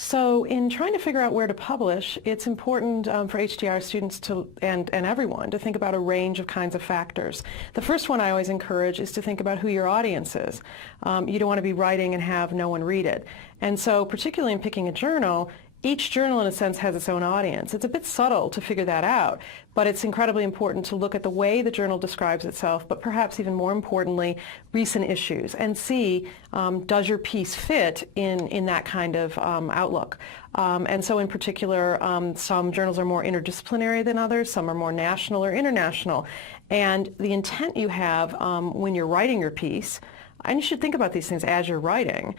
So in trying to figure out where to publish, it's important for HDR students and everyone to think about a range of kinds of factors. The first one I always encourage is to think about who your audience is. You don't want to be writing and have no one read it. And so particularly in picking a journal, each journal, in a sense, has its own audience. It's a bit subtle to figure that out, but it's incredibly important to look at the way the journal describes itself, but perhaps even more importantly, recent issues, and see, does your piece fit in that kind of outlook. And so in particular, some journals are more interdisciplinary than others, some are more national or international. And the intent you have when you're writing your piece, and you should think about these things as you're writing,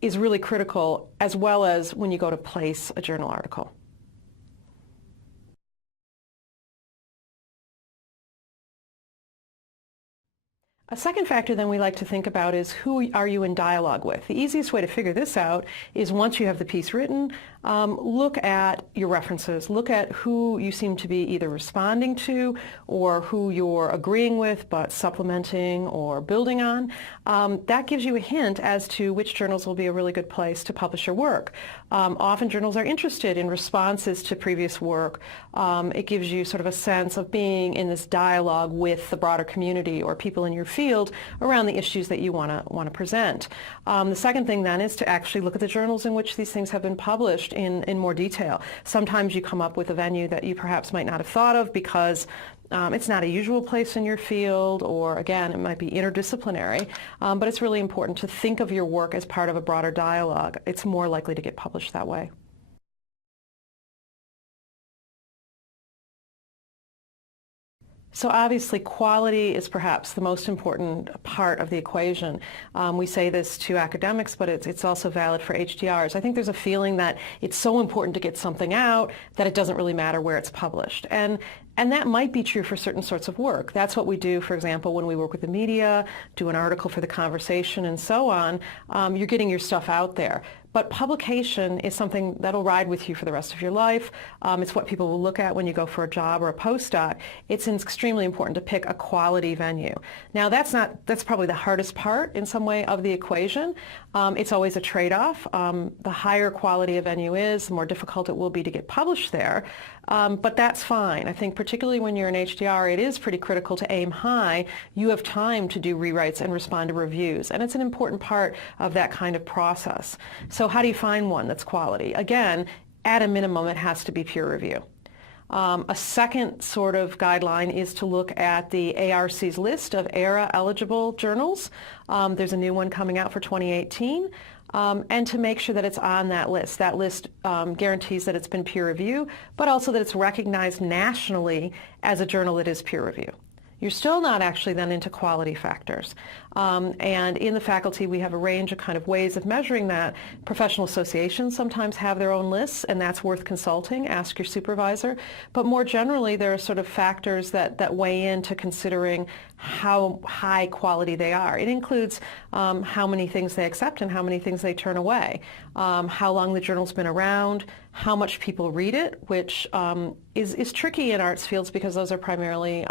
is really critical, as well as when you go to place a journal article. A second factor then we like to think about is who are you in dialogue with. The easiest way to figure this out is once you have the piece written, look at your references, look at who you seem to be either responding to or who you're agreeing with but supplementing or building on. That gives you a hint as to which journals will be a really good place to publish your work. Often journals are interested in responses to previous work. It gives you sort of a sense of being in this dialogue with the broader community or people in your field around the issues that you want to present. The second thing then is to actually look at the journals in which these things have been published in more detail. Sometimes you come up with a venue that you perhaps might not have thought of because it's not a usual place in your field, or again, it might be interdisciplinary, but it's really important to think of your work as part of a broader dialogue. It's more likely to get published that way. So obviously quality is perhaps the most important part of the equation. We say this to academics, but it's also valid for HDRs. I think there's a feeling that it's so important to get something out that it doesn't really matter where it's published. And that might be true for certain sorts of work. That's what we do, for example, when we work with the media, do an article for The Conversation and so on. You're getting your stuff out there. But publication is something that'll ride with you for the rest of your life. It's what people will look at when you go for a job or a postdoc. It's extremely important to pick a quality venue. Now that's probably the hardest part in some way of the equation. It's always a trade-off. The higher quality a venue is, the more difficult it will be to get published there. But that's fine. I think particularly when you're an HDR, it is pretty critical to aim high. You have time to do rewrites and respond to reviews, and it's an important part of that kind of process. So how do you find one that's quality? Again, at a minimum, it has to be peer review. A second sort of guideline is to look at the ARC's list of ERA-eligible journals. There's a new one coming out for 2018. And to make sure that it's on that list. That list guarantees that it's been peer review, but also that it's recognized nationally as a journal that is peer review. You're still not actually then into quality factors. And in the faculty, we have a range of kind of ways of measuring that. Professional associations sometimes have their own lists, and that's worth consulting. Ask your supervisor. But more generally, there are sort of factors that weigh into considering how high quality they are. It includes how many things they accept and how many things they turn away, how long the journal's been around, how much people read it, which is tricky in arts fields because those are primarily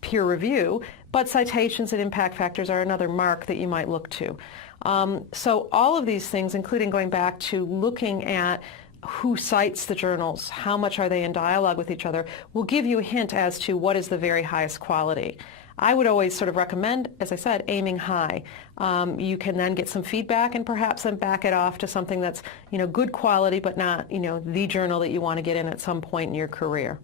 peer review, but citations and impact factors are another mark that you might look to. So all of these things, including going back to looking at who cites the journals, how much are they in dialogue with each other, will give you a hint as to what is the very highest quality. I would always sort of recommend, as I said, aiming high. You can then get some feedback and perhaps then back it off to something that's, good quality, but not, the journal that you want to get in at some point in your career.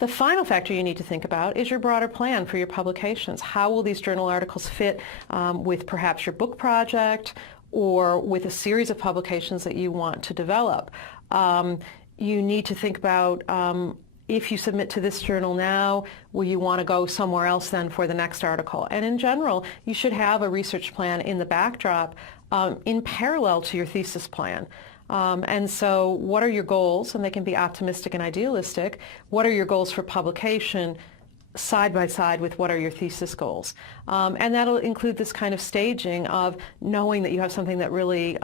The final factor you need to think about is your broader plan for your publications. How will these journal articles fit with perhaps your book project or with a series of publications that you want to develop? You need to think about if you submit to this journal now, will you want to go somewhere else then for the next article? And in general, you should have a research plan in the backdrop in parallel to your thesis plan. And so what are your goals? And they can be optimistic and idealistic. What are your goals for publication side by side with what are your thesis goals? And that'll include this kind of staging of knowing that you have something that really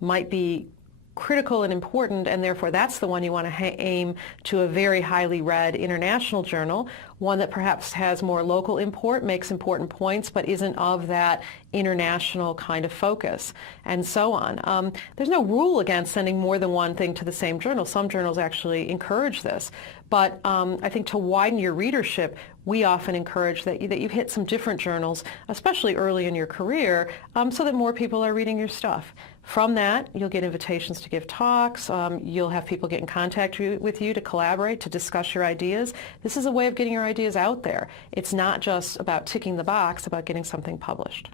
might be critical and important, and therefore that's the one you want to aim to a very highly read international journal, one that perhaps has more local import, makes important points, but isn't of that international kind of focus, and so on. There's no rule against sending more than one thing to the same journal. Some journals actually encourage this. But I think to widen your readership, we often encourage that you hit some different journals, especially early in your career, so that more people are reading your stuff. From that, you'll get invitations to give talks. You'll have people get in contact with you to collaborate, to discuss your ideas. This is a way of getting your ideas out there. It's not just about ticking the box, about getting something published.